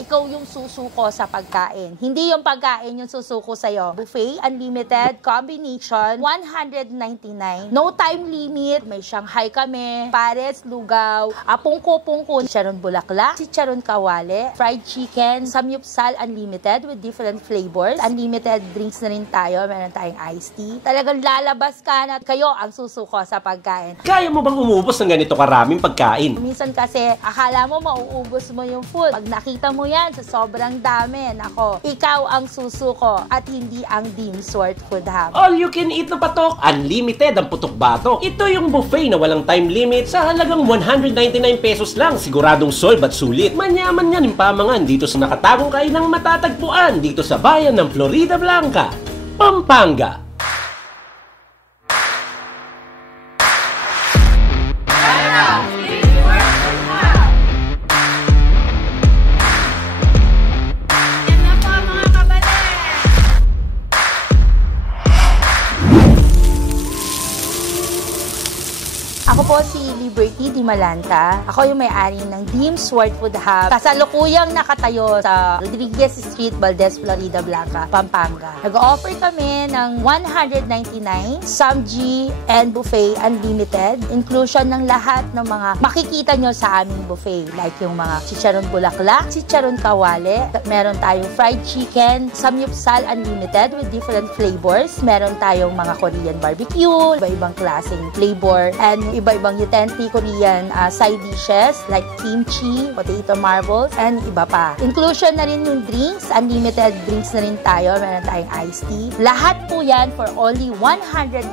ikaw yung susuko sa pagkain. Hindi yung pagkain yung susuko sa'yo. Buffet, unlimited, combination, 199. No time limit. May Shanghai kami, pares, lugaw, pungko-pungko, chicharon bulaklak, chicharon kawale, fried chicken, samyupsal, unlimited with different flavors. Unlimited drinks na rin tayo. Meron tayong iced tea. Talagang lalabas ka na kayo ang susuko sa pagkain. Kaya mo bang umubos ng ganito karaming pagkain? Minsan kasi, akala mo mauubos mo yung food. Pag nakita mo yan sa sobrang dami, nako, ikaw ang susuko at hindi ang Deem's Worth Food Hub. All you can eat na patok, unlimited ang putok batok. Ito yung buffet na walang time limit sa halagang 199 pesos lang. Siguradong solve at sulit. Manyaman yan yung pamangan dito sa nakatagong kainang matatagpuan dito sa bayan ng Florida Blanca, Pampanga. Ako po si Liberty Di Malanta. Ako yung may-ari ng Deem's Worth Food Hub. Kasalukuyang nakatayo sa Rodriguez Street, Valdez, Florida Blanca, Pampanga. Nag-offer kami ng 199 Samji and Buffet Unlimited. Inclusion ng lahat ng mga makikita nyo sa aming buffet. Like yung mga chicharon bulaklak, chicharon kawale, meron tayong fried chicken, samyupsal unlimited with different flavors. Meron tayong mga Korean barbecue, iba-ibang klaseng flavor, and iba-ibang authentic Korean side dishes like kimchi, potato marbles, and iba pa. Inclusion na rin yung drinks. Unlimited drinks na rin tayo. Meron tayong iced tea. Lahat po yan for only 199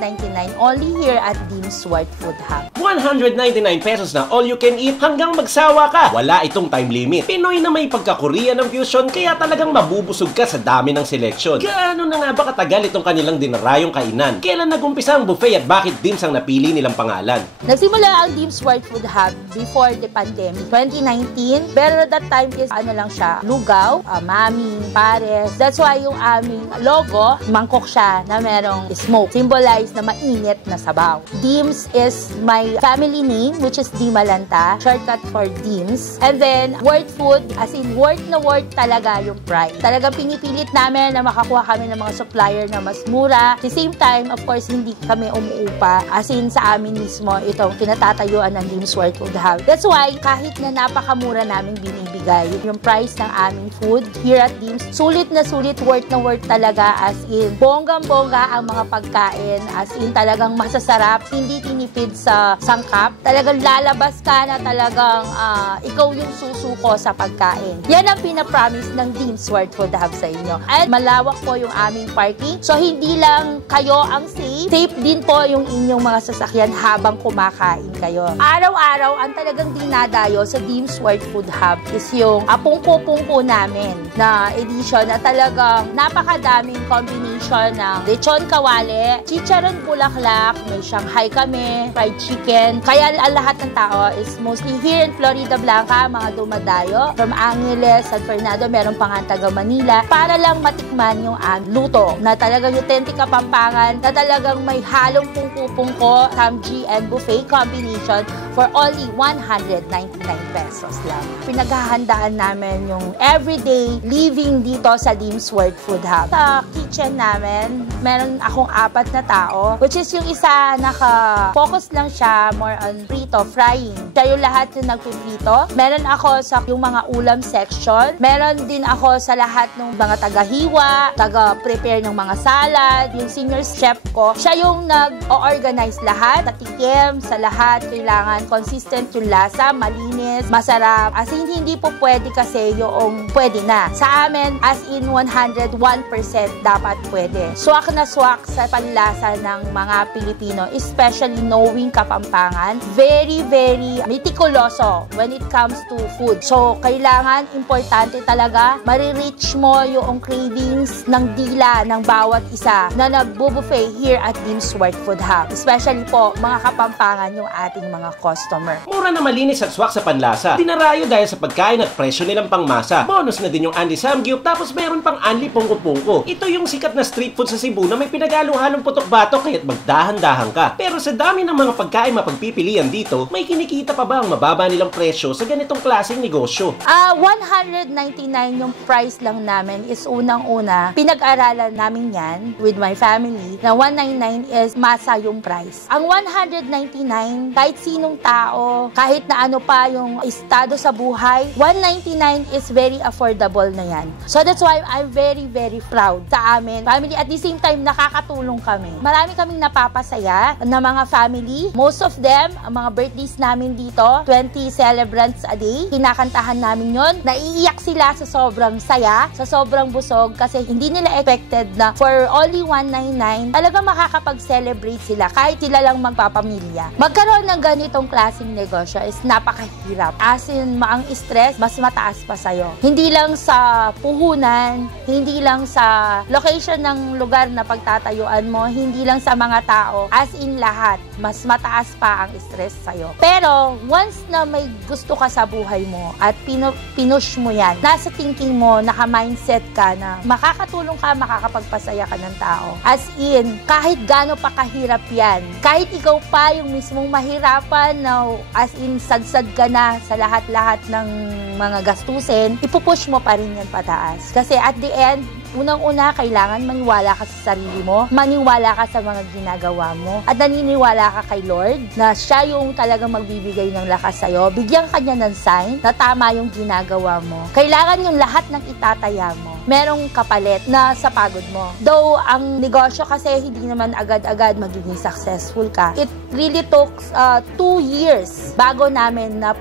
only here at Deem's Worth Food Hub. 199 pesos na all you can eat hanggang magsawa ka. Wala itong time limit. Pinoy na may pagka-Korea ng fusion kaya talagang mabubusog ka sa dami ng seleksyon. Gaano na nga ba katagal itong kanilang dinarayong kainan? Kailan nagumpisa ang buffet at bakit Deem's ang napili nilang pangalan? Nagsimula ang Deem's Worth Food Hub before the pandemic, 2019. Pero that time is ano lang siya, lugaw, mami, pares. That's why yung aming logo, mangkok siya na merong smoke. Symbolize na mainit na sabaw. Deem's is my family name, which is Di Malanta, shortcut for Deem's. And then, Worth Food, as in worth na worth talaga yung price. Talagang pinipilit namin na makakuha kami ng mga supplier na mas mura. At the same time, of course, hindi kami umuupa. As in, sa amin mismo, itong kinatatayuan ng Deem's Worth Food Hub. That's why, kahit na napakamura namin binibigay, yung price ng aming food here at Deem's, sulit na worth na worth talaga, as in, bonggang-bongga ang mga pagkain, as in, talagang masasarap, hindi tinipid sa sangkap, talagang lalabas ka na talagang ikaw yung susuko sa pagkain. Yan ang pinapromise ng Deem's Worth Food Hub sa inyo. At malawak po yung aming parking, so hindi lang kayo ang safe din po yung inyong mga sasakyan habang kumakain kayo. Araw-araw, ang talagang dinadayo sa Deem's Worth Food Hub is yung pungko-pungko namin na edition na talagang napakadaming combination ng lechon kawale, chicharon bulaklak, may Shanghai kami, fried chicken. Kaya ang lahat ng tao is mostly here in Florida Blanca, mga dumadayo. From Angeles, San Fernando, meron pang taga Manila para lang matikman yung luto na talagang authentic Kapampangan na talagang may halong pungko-pungko, samji and buffet combination for only 199 pesos lang. Pinaghahandaan namin yung everyday living dito sa Deem's Worth Food Hub. Sa kitchen namin, meron akong 4 na tao, which is yung isa naka-focus lang siya more on prito, frying. Siya yung lahat yung nagpiprito. Meron ako sa yung mga ulam section. Meron din ako sa lahat ng mga taga-hiwa, taga-prepare ng mga salad. Yung senior chef ko, siya yung nag-organize lahat, natikim sa lahat. Kailangan consistent yung lasa, malinis, masarap. As in, hindi po pwede kasi yung pwede na. Sa amin, as in 101% dapat pwede. Swak na swak sa panlasa ng mga Pilipino, especially knowing Kapampangan. Very, very meticuloso when it comes to food. So, kailangan, importante talaga, marireach mo yung cravings ng dila ng bawat isa na nagbo-buffet here at Deem's Worth Food Hub. Especially po, mga Kapampangan yung ating mga customer. Mura na malinis at swak sa panlasa. Dinarayo dahil sa pagkain at presyo nilang pangmasa. Bonus na din yung Anli Samgyup, tapos meron pang Anli Pungko-Pungko. Ito yung sikat na street food sa Cebu na may pinaghalong-halong putok-batok kaya't magdahan-dahan ka. Pero sa dami ng mga pagkain mapagpipilian dito, may kinikita pa ba ang mababa nilang presyo sa ganitong klaseng negosyo? 199 yung price lang namin is unang-una. Pinag-aralan namin yan with my family na 199 is masa yung price. Ang 199, kahit sinong tao, kahit na ano pa yung estado sa buhay, 199 is very affordable na yan. So that's why I'm very, very proud sa amin. Family, at the same time, nakakatulong kami. Marami kaming napapasaya na mga family. Most of them, ang mga birthdays namin dito, 20 celebrants a day. Kinakantahan namin yon. Naiiyak sila sa sobrang saya, sa sobrang busog, kasi hindi nila expected na for only 199, talagang makakapag-celebrate sila kahit sila lang magpapamilya. Magkaroon ng ganitong klaseng negosyo is napakahirap. As in, ang stress, mas mataas pa sa'yo. Hindi lang sa puhunan, hindi lang sa location ng lugar na pagtatayuan mo, hindi lang sa mga tao, as in lahat, mas mataas pa ang stress sa'yo. Pero, once na may gusto ka sa buhay mo at pinush mo yan, nasa thinking mo, naka-mindset ka na makakatulong ka, makakapagpasaya ka ng tao. As in, kahit gaano pa kahirap yan, kahit ikaw pa yung mismong mahirapan na as in, sadsad ka na sa lahat-lahat ng mga gastusin, ipupush mo pa rin yan pataas. Kasi at the end, unang-una, kailangan maniwala ka sa sarili mo, maniwala ka sa mga ginagawa mo, at naniniwala ka kay Lord na siya yung talagang magbibigay ng lakas sa'yo. Bigyan ka niya ng sign na tama yung ginagawa mo. Kailangan yung lahat ng itataya mo, merong kapalit na sa pagod mo. Though, ang negosyo kasi hindi naman agad-agad magiging successful ka. It really took 2 years bago namin na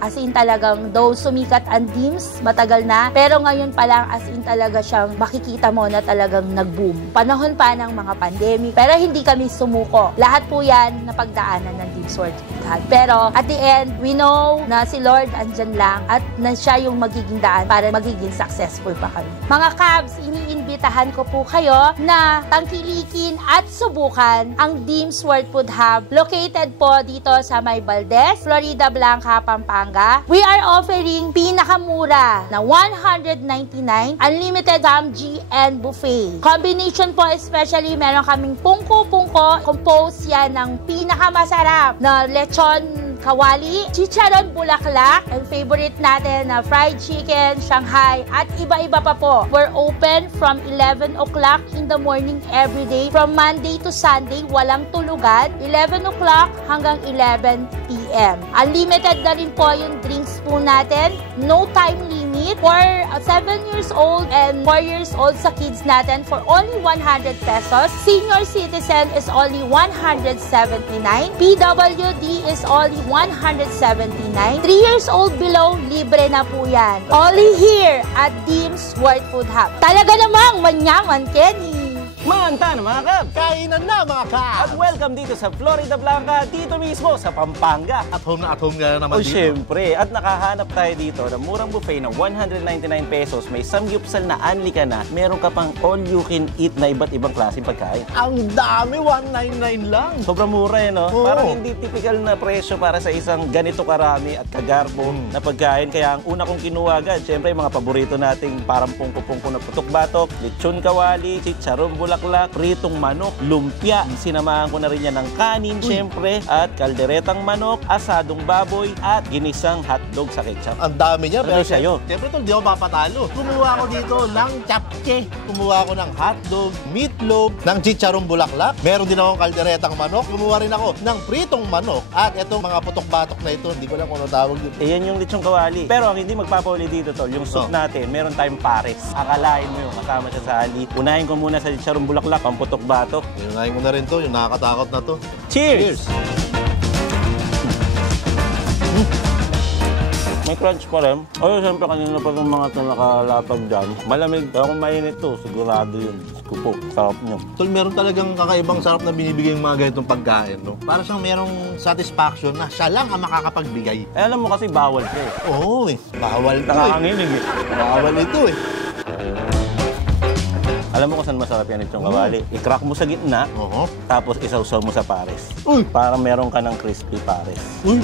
as in talagang, though sumikat ang Dims, matagal na, pero ngayon pa lang as in talaga siyang makikita mo na talagang nag-boom. Panahon pa ng mga pandemic, pero hindi kami sumuko. Lahat po yan na pagdaanan ng Dims World God. Pero at the end, we know na si Lord andyan lang at na siya yung magiging daan para magiging successful pa kami. Mga Cabs, iniimbitahan ko po kayo na tangkilikin at subukan ang Dims World Food Hub located po dito sa May Valdez, Florida Blanca, Pampanga. We are offering pinakamura na 199 unlimited GN buffet. Combination po especially, meron kaming pungko-pungko. Compose yan ng pinakamasarap na lechon kawali, chicharon bulaklak, and favorite natin na fried chicken, Shanghai, at iba-iba pa po. We're open from 11 o'clock in the morning every day. From Monday to Sunday, walang tulugan. 11 o'clock hanggang 11 p.m. Unlimited na rin po yung drinks po natin. No time limit. For 7 years old and 4 years old sa kids natin for only 100 pesos. Senior citizen is only 179. PWD is only 179. 3 years old below, libre na po yan. Only here at Dims World Food Hub. Talaga namang manyaman, Kenny! Manta na mga Kab! Kainan na mga Kab! At welcome dito sa Florida Blanca, dito mismo sa Pampanga. At home nga naman dito. Syempre, at nakahanap tayo dito ng murang buffet na 199 pesos. May samgyupsal na anli ka na. Meron ka pang all you can eat na iba't ibang klaseng pagkain. Ang dami, 199 lang. Sobrang mura no? Oo. Parang hindi typical na presyo para sa isang ganito karami at kagarbo na pagkain. Kaya ang una kong kinuha agad, syempre yung mga paborito nating parang pungko-pungko na putok-batok, lechon kawali, chicharon bulaklak, pritong manok, lumpia. Sinamahan ko na rin yan ng kanin, syempre, at kalderetang manok, asadong baboy, at ginisang hotdog sa ketchup. Ang dami niya. Ano sa'yo? Siyempre ito, hindi ako papatalo. Kumuha ako dito ng chapche. Kumuha ako ng hotdog, meatloaf, ng chicharong bulaklak. Meron din akong kalderetang manok. Kumuha rin ako ng pritong manok. At itong mga putok-batok na ito, hindi ko lang kung ano tawag dito. Yan yung lechong kawali. Pero ang hindi magpapauli dito, tol, yung soup natin, meron tayong pares. Akalain mo yung kasama siya sa ali. Unahin ko muna sa chicharong bulaklak, ang putok-batok. Inunahin ko na rin to, yung nakakatakot na to. Cheers! May crunch pa rin. O, siyempre kanina pa yung mga ito nakalapag dyan. Malamig. Pero kung mainit to, sigurado yun. Skupo. Sarap nyo. Tol, meron talagang kakaibang sarap na binibigay yung mga ganitong pagkain, no? Para siyang merong satisfaction na siya lang ang makakapagbigay. Eh, alam mo kasi bawal siya eh. Oo eh. Bawal ito eh. Nakanginig eh. Bawal ito eh. Alam mo kung saan masarap yan itong kawali? I-crack mo sa gitna, tapos isawsaw mo sa pares. Uy! Para meron ka ng crispy pares. Uy!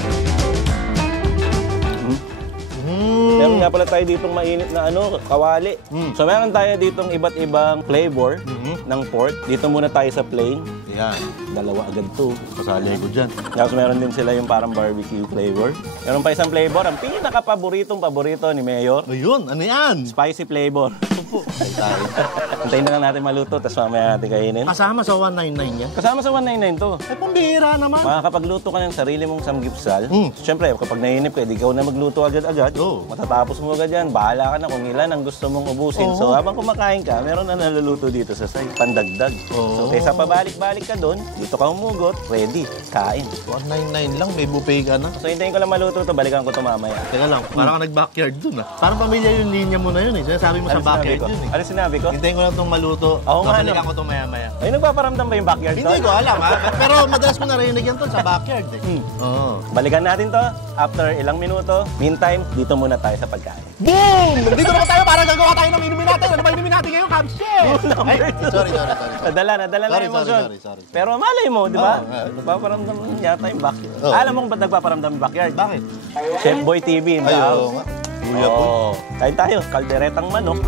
nga pala tayo ditong mainit na kawali. So meron tayo ditong iba't ibang flavor ng pork. Dito muna tayo sa plain. Yan. Dalawa agad to. Kasali ko dyan. Tapos meron din sila yung parang barbecue flavor. Meron pa isang flavor, ang pinaka-paborito ni Mayor. Ayun, ano yan? Spicy flavor. Opo. Tayo. Antayin na lang natin maluto, tapos mamaya natin kainin. Kasama sa 199 yan? Kasama sa 199 to. Eh, pambihira naman. Makakapagluto ka ng sarili mong samgipsal. Mm. Siyempre, kapag nainip ka, ikaw na magluto agad-agad. Oo. Matatapos mo agad yan. Bahala ka na kung ilan ang gusto mong ubusin. Oo. So, habang kumakain ka, meron na naluluto dito sa side. Pandagdag. Oo. So, kaysa pabalik-balik ka doon, dito ka umugot, ready, kain. 199 lang, may buffet ka na. So, hintayin ko lang maluto to, balikan ko to mamaya. Teka lang, parang ka nag-backyard dun ah. Parang pamilya yung linya mo na yun eh. Sinasabi mo sa backyard yun eh. Ano sinabi ko? Hintayin ko lang itong maluto. Oo nga, Babalikan ko itong maya-maya. Ay, nagpaparamdam ba yung backyard Hindi to? ko alam ha. Pero madalas ko narinig yan to sa backyard eh. Oo. Balikan natin to after ilang minuto. Meantime, dito muna tayo sa pagkain. Boom! Dito naman tayo para gagawa tayo ng inumin natin. Ano ba inumin natin ngayon, Kamshe? Ay, sorry. Nadala na Sorry, emotion. sorry. Pero malay mo, di ba? Oo, Nagpaparamdam yata yung backyard. Oo. Alam mo kung ba't nagpaparamdam yung backyard? Bakit? Chef Boy TV in the Ay, oo house. nga. Kuya Boy. Oo. Kain tayo, kalderetang manok.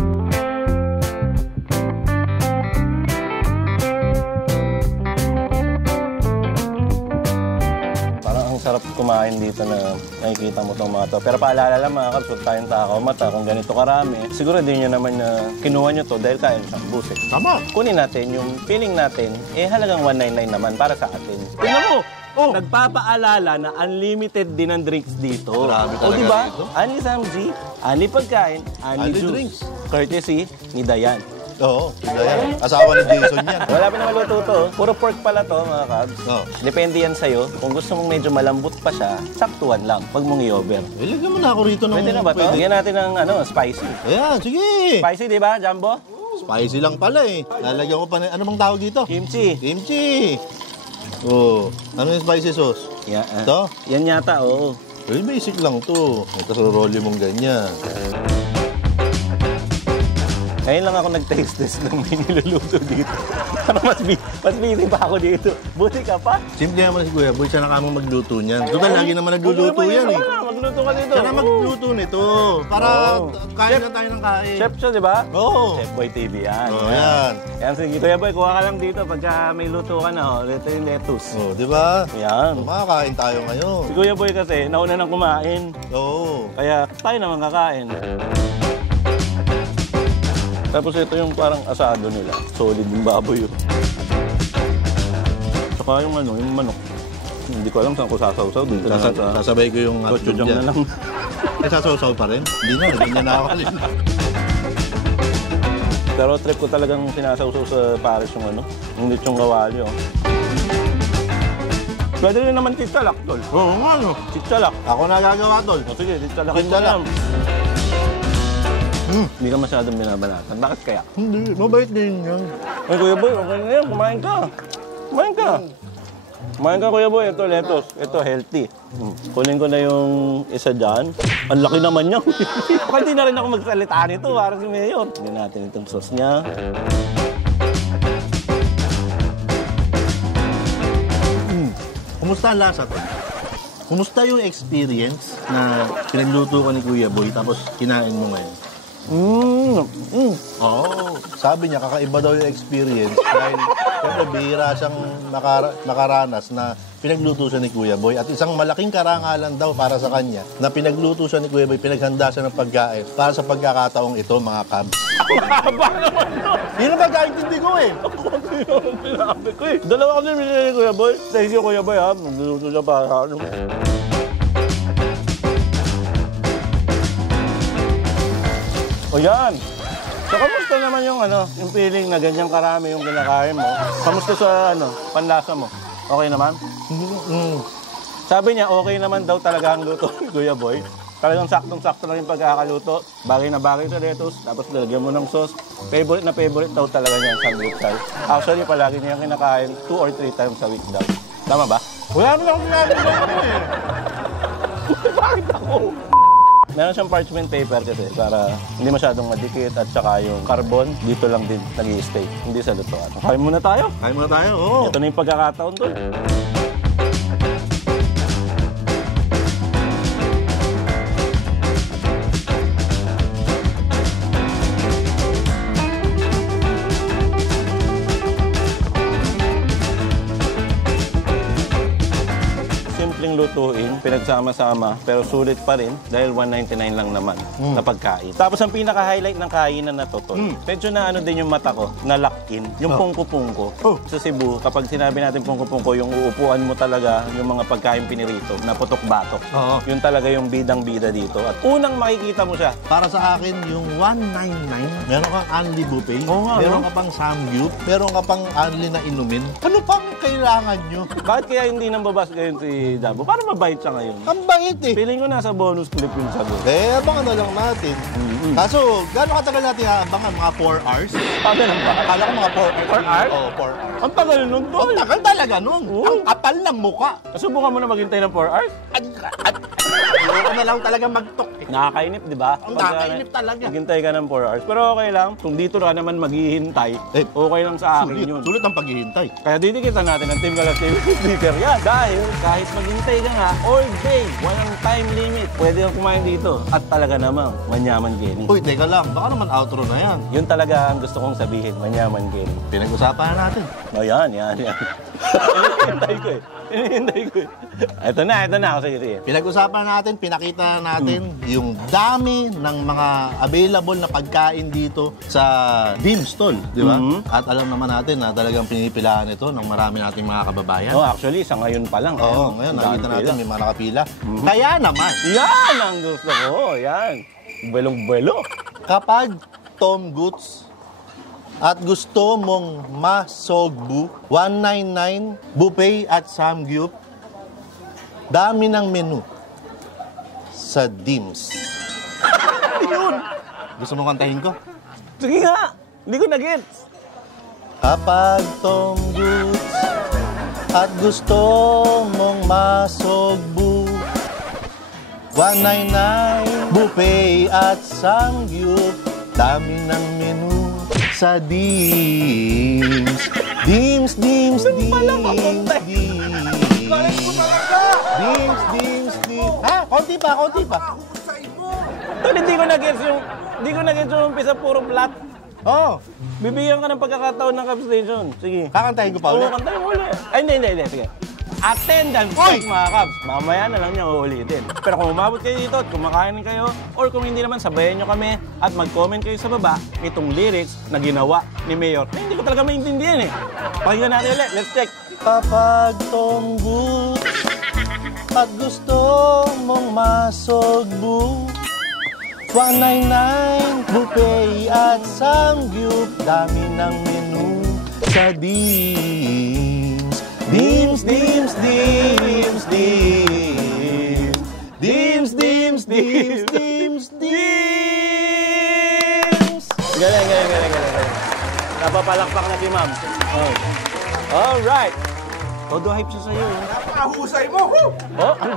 Sarap kumain dito na nakikita mo itong mga to. Pero paalala lang mga kabs, huwag tayong takaw mata kung ganito karami. Siguro din nyo naman na kinuha nyo to dahil kaya nyo siyang busin. Tama. Kunin natin yung feeling natin, halagang 199 naman para sa atin. Tingnan mo! Oh. Nagpapaalala na unlimited din ang drinks dito. Grabe talaga O diba? dito. Ani Samji, ani pagkain, ani Ani juice. drinks. Courtesy ni Dayan. Oo, yan. Asawa ni Jason yan. Wala pa naman luto to. Puro pork pala to, mga kabs. Oo. Depende yan sa'yo. Kung gusto mong medyo malambot pa siya, saktuhan lang. Huwag mong i-over. Ilagyan mo na ako rito ng... Pwede na ba to? Lagyan natin ng spicy. Ayan, sige. Spicy, di ba, Jumbo? Spicy lang pala eh. Lalagyan ko pa ano bang tawag dito? Kimchi. Kimchi. Oh, ano yung spicy sauce? Yeah, Ito? Yan yata, oo. Well, basic lang to. Ito sa rolly mong ganyan. Ngayon lang ako nag-taste test ng may niluluto dito. Parang mas busy pa ako dito. Buti ka pa. Simple naman si Kuya Boy, siya na kamang magluto niyan. Total, lagi naman nagluluto yan eh. Magluto ka dito. Siya na magluto nito. Para kain na tayo ng kain. Chef siya, di ba? Oo. Chef Boy TV yan. Oo, yan. Yan, sige. Kuya Boy, kuha ka lang dito pagka may luto ka na. Oh. Ito yung lettuce. Oh, di ba? Yan. Makakain tayo ngayon. Si Kuya Boy kasi, nauna nang kumain. Oo. Kaya tayo naman kakain. Tapos ito yung parang asado nila. Solid yung baboy yun. Saka yung yung manok. Hindi ko alam saan ko sasawsaw. Dito na sa... Sasabay ko yung hotdog Gochujang dyan. na lang. Eh, sasaw-saw pa rin? Hindi na, ganyan na ako kanina. Pero trip ko talagang sinasawsaw sa Paris yung yung lechong kawali, oh. Pwede rin naman chichalak, tol. Oo nga, no. Chichalak. Ako na gagawa, tol. O sige, chichalakin mo Chichalak. yan. Hindi ka masyadong binabanatan. Bakit kaya? Hindi, mabait din yan. Ay, Kuya Boy, okay na yan. Kumain ka. Kumain ka. Kumain ka, Kuya Boy. Ito, lettuce. Ito, healthy. Kunin ko na yung isa dyan. Ang laki naman niya. Baka hindi na rin ako magsalita nito para si Mayor. Tignan natin itong sauce niya. Kumusta ang lasa, tol? Kumusta yung experience na pinagluto ko ni Kuya Boy tapos kinain mo ngayon? Oo. Sabi niya, kakaiba daw yung experience dahil siyempre bihira siyang nakaranas na pinagluto siya ni Kuya Boy at isang malaking karangalan daw para sa kanya na pinagluto siya ni Kuya Boy, pinaghanda siya ng pagkain para sa pagkakataong ito, mga kabs. Yun ang pagkaintindi ko eh. Sinabi ko eh. Dalawa kasi binili ni Kuya Boy. Thank you, Kuya Boy, ha. Magluluto siya para ano. O yan. So, kamusta naman yung yung feeling na ganyang karami yung kinakain mo? Kamusta sa panlasa mo? Okay naman? Sabi niya, okay naman daw talaga ang luto ni Kuya Boy. Talagang saktong-sakto lang yung pagkakaluto. Bagay na bagay sa lettuce, tapos lalagyan mo ng sauce. Favorite na favorite daw talaga niya ang samgyeopsal. Actually, palagi niya kinakain 2 or 3 times a week daw. Tama ba? Wala mo lang sinabi ko eh. Bakit ako? Meron siyang parchment paper kasi para hindi masyadong madikit at saka yung carbon dito lang din nag-i-stay, hindi sa lutuan. Kain muna tayo. Kain muna tayo, oo. Ito na yung pagkakataon doon. lutuin, pinagsama-sama, pero sulit pa rin dahil 199 lang naman na pagkain. Tapos ang pinaka-highlight ng kainan na to, Tol, medyo na ano din yung mata ko, na lock-in, yung pungko-pungko. Sa Cebu, kapag sinabi natin pungko-pungko, yung uupuan mo talaga yung mga pagkain pinirito na putok-batok. Yun talaga yung bidang-bida dito. At unang makikita mo siya. Para sa akin, yung 199, meron kang only buffet, meron ka pang samgyup, meron ka pang only na inumin. Ano pang kailangan nyo? Bakit kaya hindi nang babas ngayon si Dabo? Para mabait siya ngayon. Ang bait eh. Feeling ko nasa bonus clip yung sagot. Abangan na lang natin. Kaso, gano'ng katagal natin abangan? Mga 4 hours? Ganun ba? Akala ko mga 4 hours. 4 hours? Oo, 4 hours. Ang tagal nun, Tol. Ang tagal talaga nun. Ang kapal ng muka. Subukan mo na maghintay ng 4 hours? Ayoko na lang talaga mag-talk eh. Nakakainip, di ba? Ang nakakainip talaga. Maghintay ka ng 4 hours. Pero okay lang. Kung dito na naman maghihintay, okay lang sa akin yun. Sulit ang paghihintay. Kaya didikitan natin ang Team Galas TV sticker yan. Dahil kahit maghintay ka nga, all day, walang time limit. Pwede kang kumain dito. At talaga namang, manyaman Kenny. Uy, teka lang. Baka naman outro na yan. Yun talaga ang gusto kong sabihin, manyaman Kenny. Pinag-usapan na natin. O yan. Hinihintay ko eh. Ito na. Sige. Pinag-usapan natin, pinakita natin yung dami ng mga available na pagkain dito sa Dim's Stall, di ba? At alam naman natin na talagang pinipilaan ito ng marami nating mga kababayan. Actually, sa ngayon pa lang. Oo, ngayon nakita natin may mga nakapila. Kaya naman, Yan ang gusto ko. Yan. Belong-belo. kapag Tom Goods at gusto mong masogbu, 199 buffet at samgyup, dami ng menu sa Dim's. Yun! Gusto mong kantahin ko? Sige nga. Hindi ko na-gets. Kapag Tom Goods at gusto mong masogbu, 199 buffet at samgyup, dami ng menu sa Dim's. Dim's. Dim's. Ha? Konti pa. Tol, hindi ko na-gets yung umpisa puro flat. Oh, Bibigyan ka ng pagkakataon ng Cup Station. Sige. kakantahin ko pa Oo, ulit. kantahin mo ulit. Ay, hindi. Sige. Attendance check, mga Cubs. Mamaya na lang niya uulitin. Pero kung umabot kayo dito at kumakain kayo, or kung hindi naman, sabayan nyo kami at mag-comment kayo sa baba itong lyrics na ginawa ni Mayor. Na hindi ko talaga maintindihan eh. Pakinggan natin ulit. Let's check. Kapag tunggu at gusto mong masogbu, 199 buffet at samgyup, dami ng menu sa Dim's. Dim's. Galing. Napapalakpak na si Ma'am. Oh. Alright. Todo hype siya sa'yo. Napakahusay mo! Oh,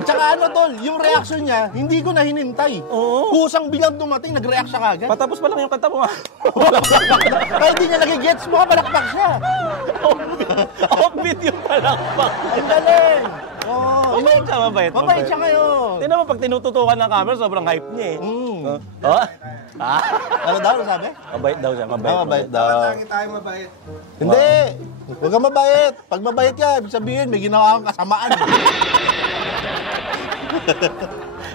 Tsaka ano, Tol, yung reaction niya, hindi ko na hinintay. Oo. Kusang bilang dumating, nag-react siya kagad. patapos pa lang yung kanta mo. Kaya hindi niya nagigets mo, palakpak siya. Off-beat yung palakpak. Ang galing. Oh, Mabait siya, mabait. mabait siya ngayon. Tingnan mo, pag tinututukan ng camera, sobrang hype niya eh. Oh? Ano daw, sabi? Mabait daw siya, mabait. Mabait daw. Lagi tayo mabait. Hindi. Huwag kang mabait. Pag mabait ka, ibig sabihin, may ginawa kang kasamaan.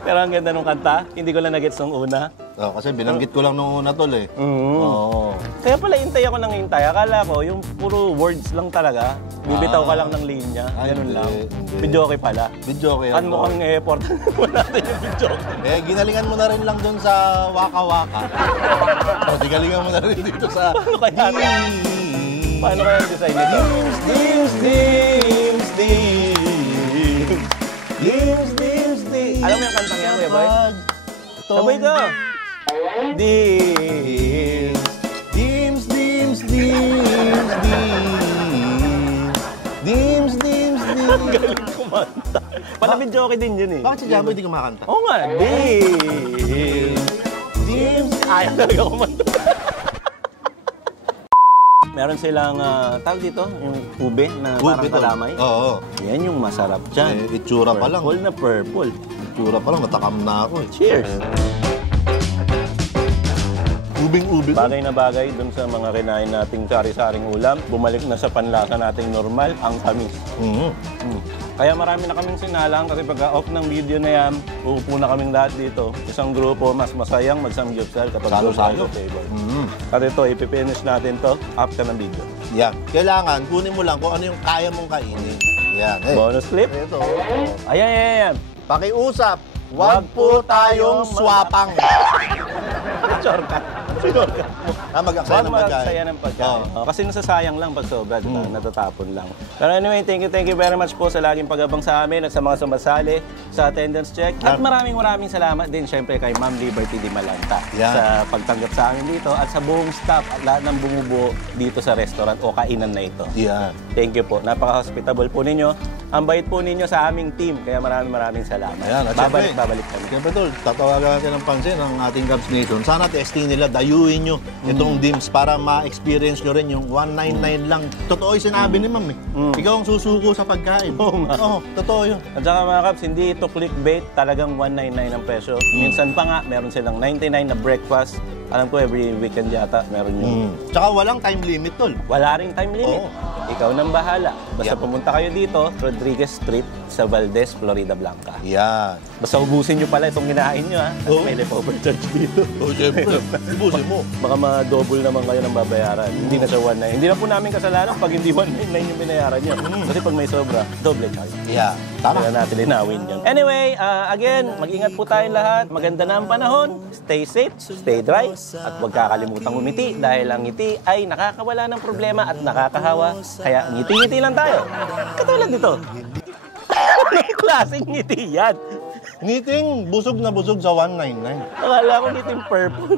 Pero ang ganda nung kanta, hindi ko lang nagets nung una. Kasi binanggit ko lang nung una, Tol eh. Oo. Kaya pala hintay ako ng hintay. Akala ko, yung puro words lang talaga. Bibitaw ka lang ng linya. Ganun hindi, lang. hindi. Videoke pala. Video kayo. Ang mukhang effort mo natin yung videoke. Ginalingan mo na rin lang dun sa Waka-Waka. Di galingan mo na rin dito sa... Paano kaya? Dim's. Paano kaya ang design nito? Dim's. Alam mo yung kantang yan, Kuya Boy? Kapag Sabay ka. Dim's. Ang galing kumanta. Pala videoke din yun eh. Bakit si Jambo hindi kumakanta? Oo nga. Dim's. Ayaw talaga kumanta. Meron silang, tawag dito, yung ube na parang Tol. kalamay. Oo. Yan yung masarap dyan. Itsura pa lang. Purple na purple. Itsura pa lang, natakam na ako eh. Cheers! Ubing-ubi. Bagay na bagay dun sa mga kinain nating sari-saring ulam. Bumalik na sa panlasa nating normal, ang tamis. Kaya marami na kaming sinalang kasi pagka off ng video na yan, uupo na kaming lahat dito. Isang grupo, mas masayang mag-samgyupsal kapag Salo-salo. sa table. At ito, ipipinish natin to after ng video. Yan. Kailangan, kunin mo lang kung ano yung kaya mong kainin. Yan. Bonus clip. Ito. Ayan. Pakiusap, wag po tayong swapang. Sure ka. Mag-aksaya ng pagkain. Mag-aksaya ng pagkain. Kasi nasasayang lang pag sobra, diba? Natatapon lang. Pero anyway, thank you very much po sa laging pag-abang sa amin at sa mga sumasali sa attendance check. At maraming salamat din syempre kay Ma'am Liberty Di Malanta sa pagtanggap sa amin dito at sa buong staff at lahat ng bumubuo dito sa restaurant o kainan na ito. Yan. Thank you po. Napaka-hospitable po ninyo. Ang bait po ninyo sa aming team. Kaya maraming salamat. Ayan, at babalik kami. Siyempre, Tol, tatawagan natin ng pansin ang ating Cubs Nation. Sana testing nila, dayuin nyo itong DIMS para ma-experience nyo rin yung 199 lang. Totoo yung sinabi ni Ma'am eh. Ikaw ang susuko sa pagkain. Oo, totoo yun. At saka mga Cubs, hindi ito clickbait. Talagang 199 ang presyo. Minsan pa nga, meron silang 99 na breakfast. Alam ko, every weekend yata, meron yung... Tsaka walang time limit, Tol. Wala ring time limit. Oo. Ikaw nang bahala. Basta pumunta kayo dito, Rodriguez Street, sa Valdez, Florida Blanca. Yan. Basta ubusin nyo pala itong kinain nyo, ha? Kasi may leftover charge dito. O, siyempre. Ubusin mo. Baka ma-double naman kayo ng babayaran. Hindi na siya 1.9. Hindi na po namin kasalanan pag hindi 1.9 yung binayaran nyo. Kasi pag may sobra, double charge. Yeah. Tama. Kaya natin linawin yun. Anyway, again, mag-ingat po tayong lahat. Maganda na ang panahon. Stay safe, stay dry, at huwag kakalimutang umiti dahil ang ngiti ay nakakawala ng problema at nakakahawa. Kaya ngiti-ngiti lang tayo. Katulad nito. Anong klaseng ngiti yan? Ngiting busog na busog sa 199. Akala ko ngiting purple.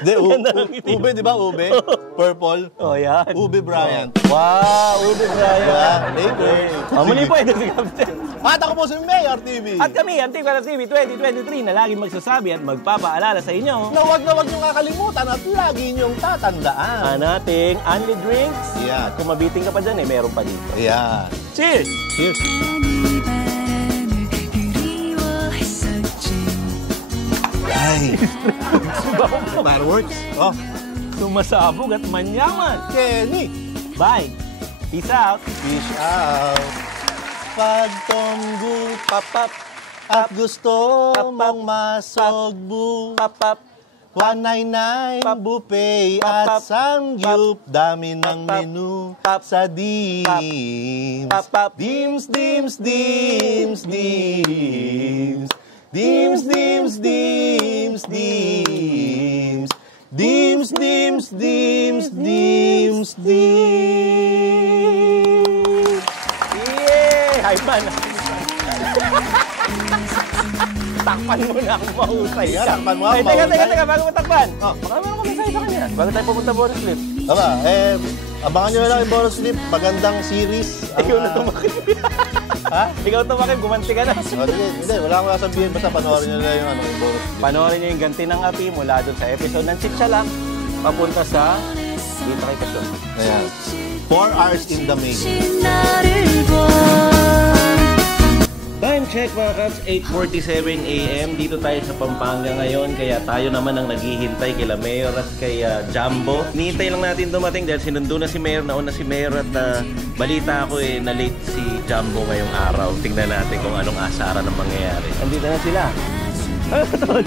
Di, Ganda ng ngiti. ube, di ba? Ube? Purple. Oh, yan. Ube Bryant. Wow, Ube Brian. Diba? Later. Muli po ito si Captain. At ako po si Mayor TV. At kami, ang Team Kalas TV 2023 na laging magsasabi at magpapaalala sa inyo na huwag niyong kakalimutan at lagi niyong tatandaan. ang ating only drinks. Yeah. At kung mabiting ka pa dyan, meron pa dito. Yeah. Cheers! Cheers. Ay. Fireworks. Oh. Sumasabog at manyaman. Kenny. Bye! Peace out! Fish out. Pag tonggu Pap-pap! at gusto mong masogbu. Pap-pap! 199 buffet at samgyup, dami ng menu sa DIMS. DIMS, DIMS, DIMS, DIMS. DIMS, DIMS, DIMS, DIMS. DIMS, DIMS, DIMS, DIMS, DIMS. Yay! Hi, man! Takpan mo na ang mahusay. Yan, takpan mo ang Ay, teka, mahusay. bago mo takpan. Oh. Baka meron kami sa kanya. Bago tayo pupunta bonus clip. Aba, abangan nyo na lang yung bonus clip. Magandang series. Ikaw na tumakin. Ha? Ikaw tumakin, gumanti ka na. O, sige, hindi, wala akong sasabihin. Basta panoorin nyo na yung yung bonus clip. Panoorin niyo yung Ganti ng Api mula doon sa episode ng Chitcha lang papunta sa dito kay Kasyon. Ayan. 4 hours in the making. Time check mga Cubs, 8:47 AM. Dito tayo sa Pampanga ngayon. Kaya tayo naman ang naghihintay kila Mayor at kay Jumbo. Nihintay lang natin dumating dahil sinundo na si Mayor. Nauna si Mayor at balita ako na late si Jumbo ngayong araw. Tingnan natin kung anong asaran ang mangyayari. Andito na sila. Tol!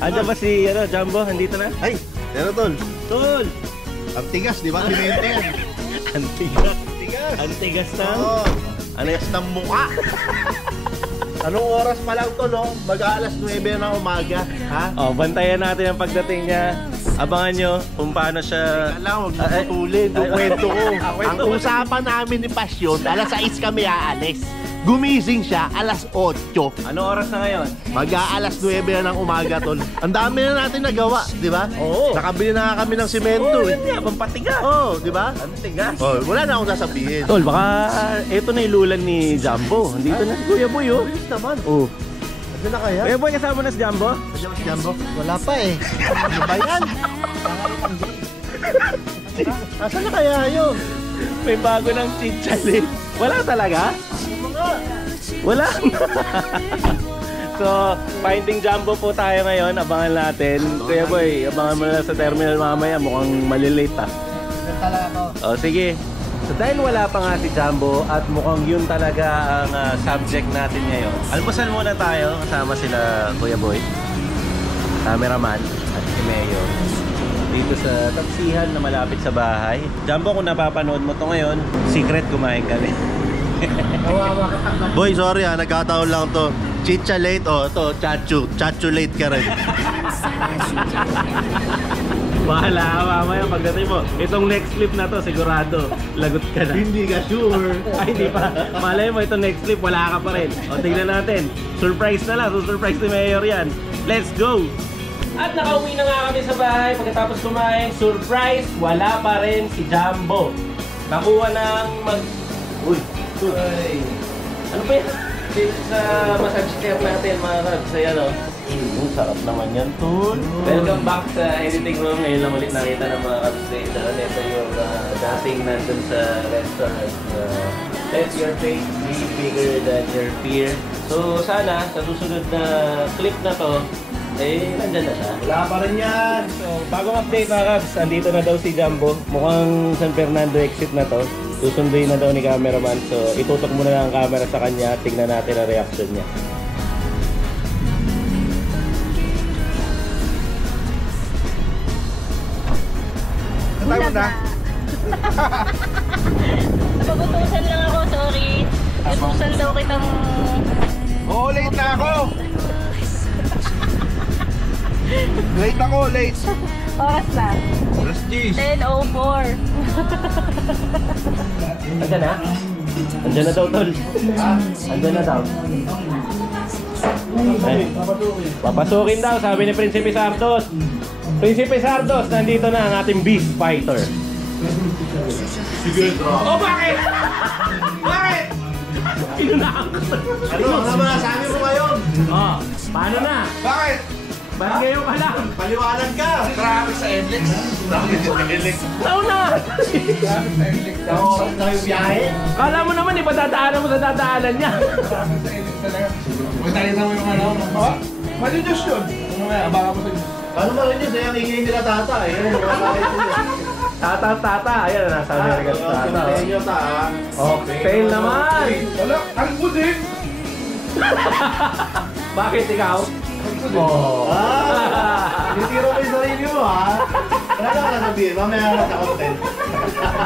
Andiyan ba si Jumbo? Andito na? Ay, pero tol, Tol! ang tigas, di ba? Simento yan. Antigas! Tigas. Antigas na? Oo. Ano Tigas ng mukha. Anong oras pa lang to, no? Mag-aalas 9 na umaga. Ha? Oh, bantayan natin ang pagdating niya. Abangan nyo kung paano siya... Alam, huwag mo putulin. Yung kwento ko. Kwento Ang mo. usapan namin ni Pasyon, alas 6 kami aalis. Gumising siya, alas 8. Ano oras na ngayon? Mag-aalas 9 na ng umaga, tol. Ang dami na natin nagawa, di ba? Oo. Nakabili na nga kami ng simento, eh. Hindi, pampatigas. Oo, di ba? Antigas. Oh, wala na akong sasabihin. Tol, baka ito na ilulan ni Jumbo. Dito na si Kuya Boy, oh. Bilis naman. Oh. Ano na kaya? Kuya Boy, kasama na si Jumbo? Nandiyan ba si Jumbo? Wala pa eh. Ano ba yan? Asan na kaya yun? May bago ng chichali. Wala talaga? Wala na. So, finding Jumbo po tayo ngayon. Abangan natin. Kuya Boy, abangan mo na sa terminal mamaya. Mukhang malilate, ah. Talaga ako. O, sige. So dahil wala pa nga si Jumbo at mukhang yun talaga ang subject natin ngayon, almusal muna tayo kasama sila Kuya Boy, cameraman at si Mayo dito sa taksihan na malapit sa bahay. Jumbo, kung napapanood mo to ngayon, secret kumain kami. Boy, sorry nagkataon lang to. Chicha late, to chachu late ka rin. Bahala ka mamaya pagdating mo. Itong next clip na to, sigurado, lagot ka na. Hindi ka sure. Ay, hindi pa. Malay mo, itong next clip, wala ka pa rin. O, tignan natin. Surprise na lang. Surprise ni Mayor yan. Let's go! At nakauwi na nga kami sa bahay. Pagkatapos kumain, surprise, wala pa rin si Jumbo. Nakuha ng Uy! Ano pa yan? Dito sa massage care natin, mga kabs. Ayan, o. Sarap naman yan, tol. Welcome back sa editing room. Ngayon lang ulit nakita ng mga kabs. Ito yung dating nandun sa restaurant. Let your faith be bigger than your fear. So sana, sa susunod na clip na to, nandyan na siya. Wala pa rin yan. So, bagong update mga kabs. Andito na daw si Jumbo. Mukhang San Fernando exit na to. Susunduin na daw ni cameraman. So, itutok muna lang ang camera sa kanya. Tingnan natin ang reaction niya. Tayo mo na. Pagutusan lang ako, sorry. Utusan daw kitang... Oo, late na ako. Late ako, late. Oras na. Alas 10. 10:04. Andyan na? Andyan na daw, tol. Andyan na daw. Ay, papasukin daw, sabi ni Prinsipe Sardos. Prinsipe Sardos, nandito na ang ating beast fighter. Sige, oh, bakit? Bakit? Pinunahan ko. Ano ang masasabi mo ngayon? Oh, paano na? Bakit? Ba't ngayon ka lang? Paliwanag ka. Traffic sa NLEX. Traffic sa NLEX. Sauna! Traffic sa NLEX. Oras na yung biyahe. Kala mo naman, iba dadaanan mo sa dadaanan niya. Traffic sa NLEX talaga. Magtalita mo yung ano. Mali Diyos yun. Ano nga, abangan mo sa Diyos. Ano ba rin yun? Kaya ang ingay nila tata. Yan, Tata. Ayan, nasa Amerika sa tata. Nyo ta. Fail naman! Wala, ang buding. Bakit ikaw? Oh. Nitiro mo yung sarili mo, ha? Wala ka nasabihin. Mamaya na sa content.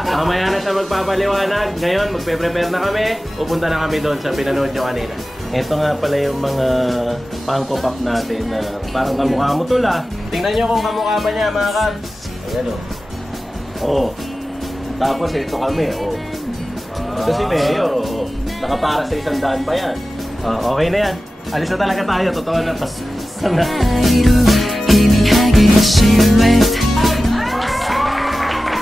Mamaya na siya magpapaliwanag. Ngayon, magpe-prepare na kami. Pupunta na kami doon sa pinanood nyo kanina. Ito nga pala yung mga pangko-pop natin na parang kamukha mo tol ah. Tingnan nyo kung kamukha ba niya mga kabs. Ayan o. Oh. Tapos ito kami. Oh. Ito si Mayor. Oh. Nakapara sa 100 pa yan. Okay na yan. Alis na talaga tayo. Totoo na to. Sana.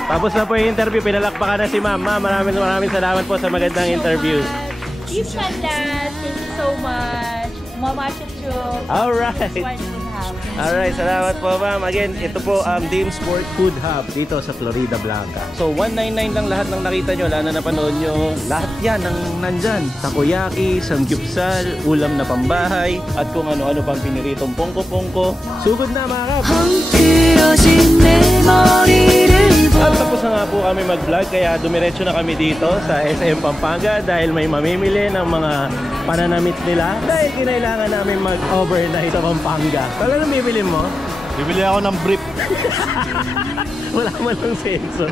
Tapos na po yung interview. Pinalakpakan na si Ma'am. Ma'am, maraming salamat po sa magandang interview. Team Pandas, thank you so much. Mama Chuchu. Alright. Alright, salamat po ma'am. Again, ito po ang Dean Sport Food Hub dito sa Florida Blanca. So 199 lang lahat ng nakita nyo, lalo na napanood nyo. Lahat yan ang nandyan. Takoyaki, samgyupsal, ulam na pambahay, at kung ano-ano pang piniritong pongko-pongko. Sugod na mga kap! At tapos na nga po kami mag-vlog, kaya dumiretso na kami dito sa SM Pampanga dahil may mamimili ng mga pananamit nila. Dahil kinailangan namin mag-overnight sa Pampanga. Ano bibili mo? Bibili ako ng brief. Wala man lang senso.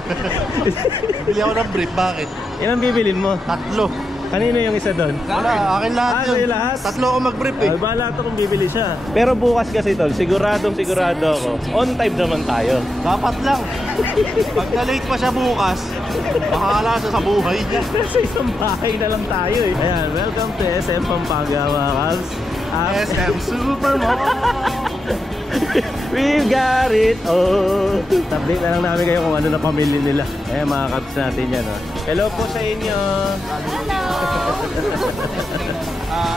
Bibili ako ng brief. Bakit? Yan ang bibilin mo. 3. Kanino yung isa doon? Wala, akin lahat yun. Sa'yo lahat? 3 ako mag-brief eh. Ay, bahala to kung bibili siya. Pero bukas kasi tol, sigurado ako. On time naman tayo. Dapat lang. Pag na-late pa siya bukas, makakala siya sa buhay niya. Sa isang bahay na lang tayo eh. Ayan, welcome to SM Pampanga mga kabs. SM Supermall. We've got it all. Update na lang namin kayo kung ano na pamilya nila. Eh mga kabs natin yan. Oh. Hello po sa inyo. Hello!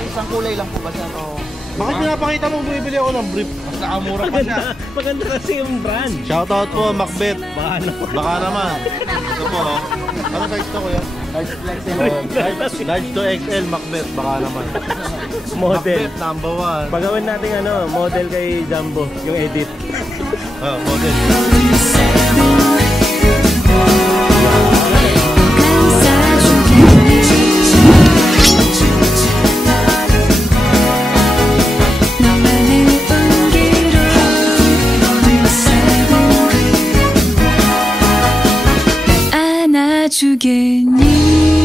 Isang kulay lang po ba siya? Bakit pinapakita mo bumibili ako ng brief? Mas nakamura pa siya. Maganda kasi yung brand. Shoutout po, Macbeth. Baka naman. Ito po, oh. Ano size to, kuya? Large to XL, Macbeth. Baka naman. Model. Macbeth, number 1. Pagawin natin model kay Jumbo, yung edit. Model. 给你。